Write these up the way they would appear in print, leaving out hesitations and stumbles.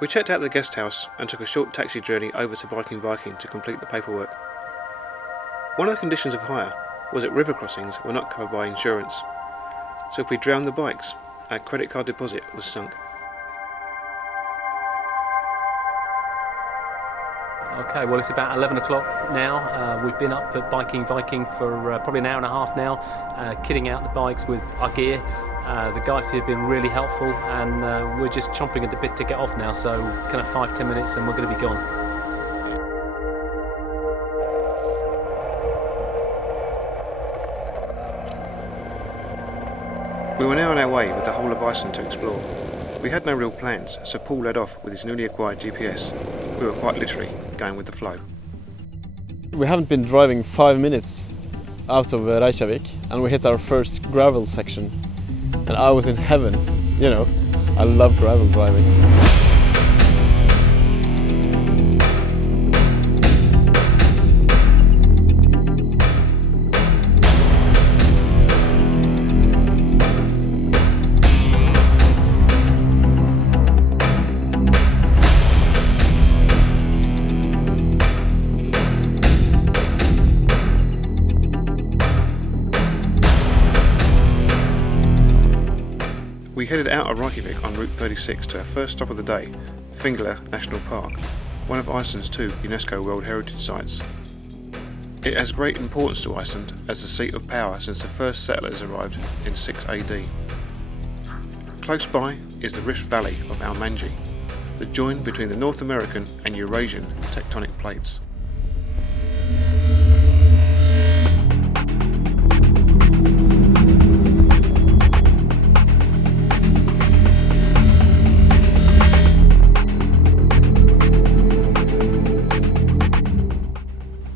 We checked out the guest house and took a short taxi journey over to Viking to complete the paperwork. One of the conditions of hire was that river crossings were not covered by insurance, so if we drowned the bikes, our credit card deposit was sunk. Okay, well it's about 11 o'clock now. We've been up at Viking for probably an hour and a half now, kitting out the bikes with our gear. The guys here have been really helpful, and we're just chomping at the bit to get off now, so kind of 5-10 minutes and we're going to be gone. We were now on our way with the whole of Iceland to explore. We had no real plans, so Paul led off with his newly acquired GPS. We were quite literally going with the flow. We haven't been driving 5 minutes out of Reykjavik, and we hit our first gravel section. And I was in heaven, you know, I love gravel driving. We headed out of Reykjavik on Route 36 to our first stop of the day, Thingvellir National Park, one of Iceland's 2 UNESCO World Heritage Sites. It has great importance to Iceland as the seat of power since the first settlers arrived in 6 AD. Close by is the Rift Valley of Almanji, the join between the North American and Eurasian tectonic plates.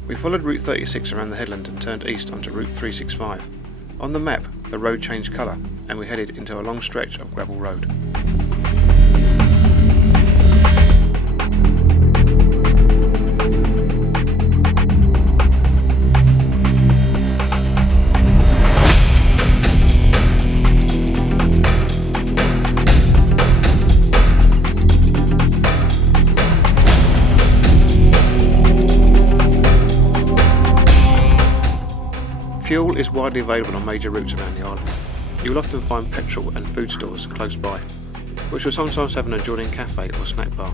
We followed Route 36 around the headland and turned east onto Route 365. On the map, the road changed colour and we headed into a long stretch of gravel road. Fuel is widely available on major routes around the island. You will often find petrol and food stores close by, which will sometimes have an adjoining cafe or snack bar.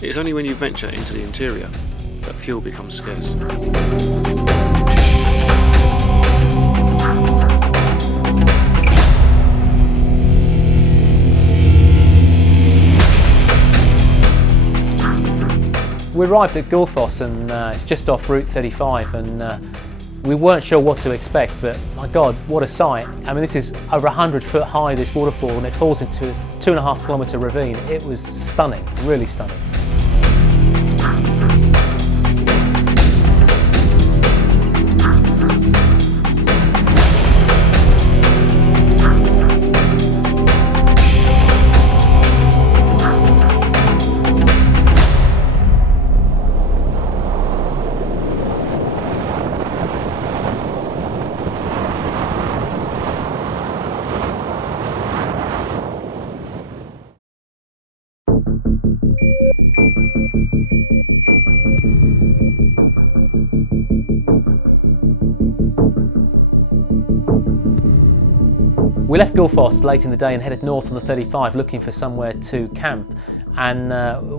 It is only when you venture into the interior that fuel becomes scarce. We arrived at Gullfoss and it's just off Route 35, and we weren't sure what to expect, but my God, what a sight. I mean, this is over 100 foot high, this waterfall, and it falls into a 2.5 kilometre ravine. It was stunning, really stunning. We left Gullfoss late in the day and headed north on the 35 looking for somewhere to camp, and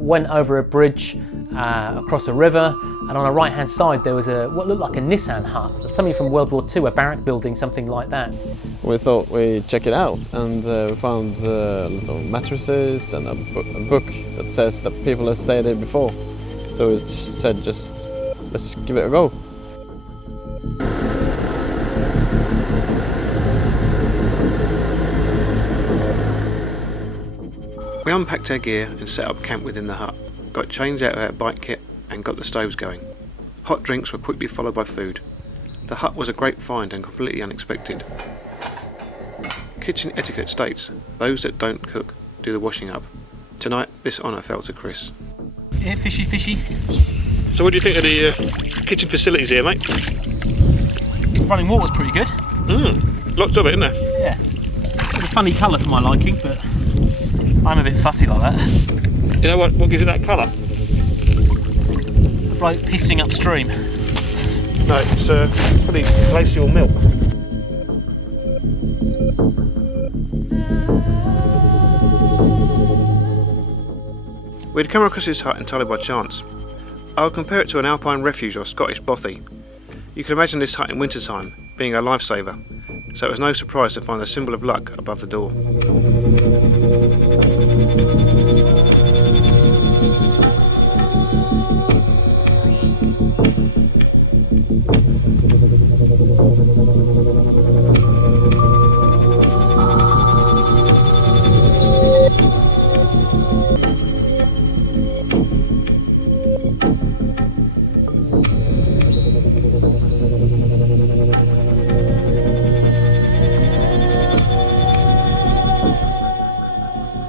went over a bridge across a river, and on our right hand side there was what looked like a Nissan hut, something from World War II, a barrack building, something like that. We thought we'd check it out, and we found little mattresses and a book that says that people have stayed here before. So it said, just let's give it a go. We unpacked our gear and set up camp within the hut, got changed out of our bike kit and got the stoves going. Hot drinks were quickly followed by food. The hut was a great find and completely unexpected. Kitchen etiquette states, those that don't cook do the washing up. Tonight, this honour fell to Chris. Yeah, fishy, fishy. So what do you think of the kitchen facilities here, mate? Running water's pretty good. Lots of it, isn't there? Yeah. It's a funny colour for my liking, but I'm a bit fussy like that. You know what gives it that colour? The bloke pissing upstream. No, it's probably glacial milk. We'd come across this hut entirely by chance. I would compare it to an alpine refuge or Scottish bothy. You can imagine this hut in wintertime being a lifesaver, so it was no surprise to find the symbol of luck above the door.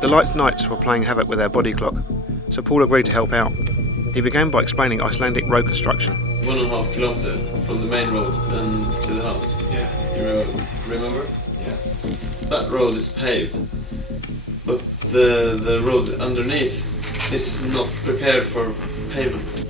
The light nights were playing havoc with our body clock, so Paul agreed to help out. He began by explaining Icelandic road construction. 1.5 kilometer from the main road and to the house. Yeah. You remember? Yeah. That road is paved, but the road underneath is not prepared for pavement.